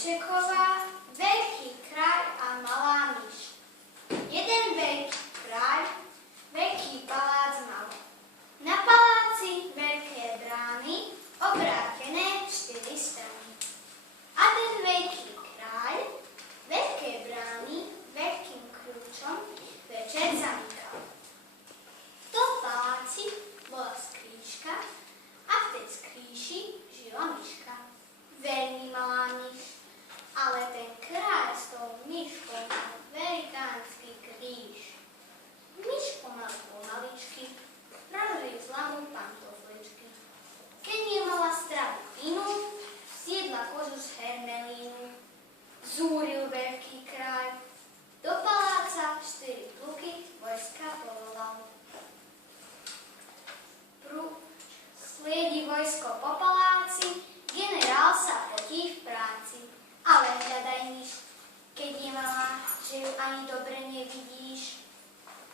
Čeková, veľký kráľ a malá myš. Jeden veľký kráľ, veľký palác mal. Na paláci veľké brány, obrátené 4 strany. A ten veľký kráľ veľké brány veľkým kľúčom večer zamykal. V tom paláci bola skríška a v tej skríši žila myška. Veľmi malá myš. Ale ten kráľ s tou myškou mal velikánsky kríž. Myško mal pomaličky, rozriezla mu pantofličky. Keď nemala stravu inú, zjedla kožu z hermelínu. Zúril veľký kráľ, do paláca 4 pluky vojska povolal. Sliedi vojsko po paláci, generál sa potí v práci. Ale hľadaj myš, keď je malá, že ju ani dobre nevidíš.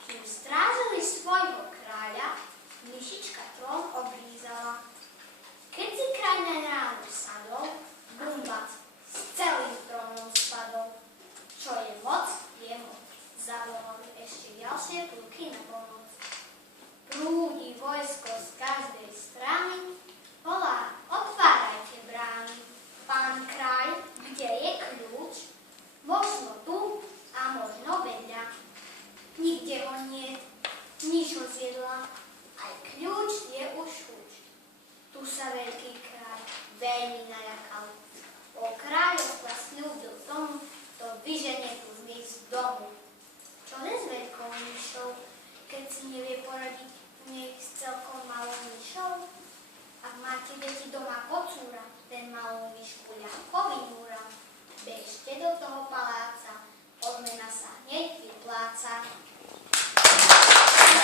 Kým strážili svojho kráľa, myšička trón oblízala. Keď si kráľ na ráno sadol, bumbac s celým trónom spadol. Čo je moc, je moc. Zavolali ešte ďalšie pluky na pomoc. Prúdi vojsko z každej strany, volá, otvárajte brány. Pán kráľ, kde je kľúč? Možno tu a možno vedľa. Nikde ho niet, nič ho zjedla, aj kľúč je už chuť. Tu sa veľký kráľ veľmi najakal. O kráľovstva sľúbil tomu, to vyženie tu zmiz z domu. Čože s veľkou myšou, keď si nevie poradiť nech s celkom malou myšou? Ak máte deti doma kocúra, ten malú myšku ľahko vynúra. Bežte do toho paláca, odmena sa hneď vypláca.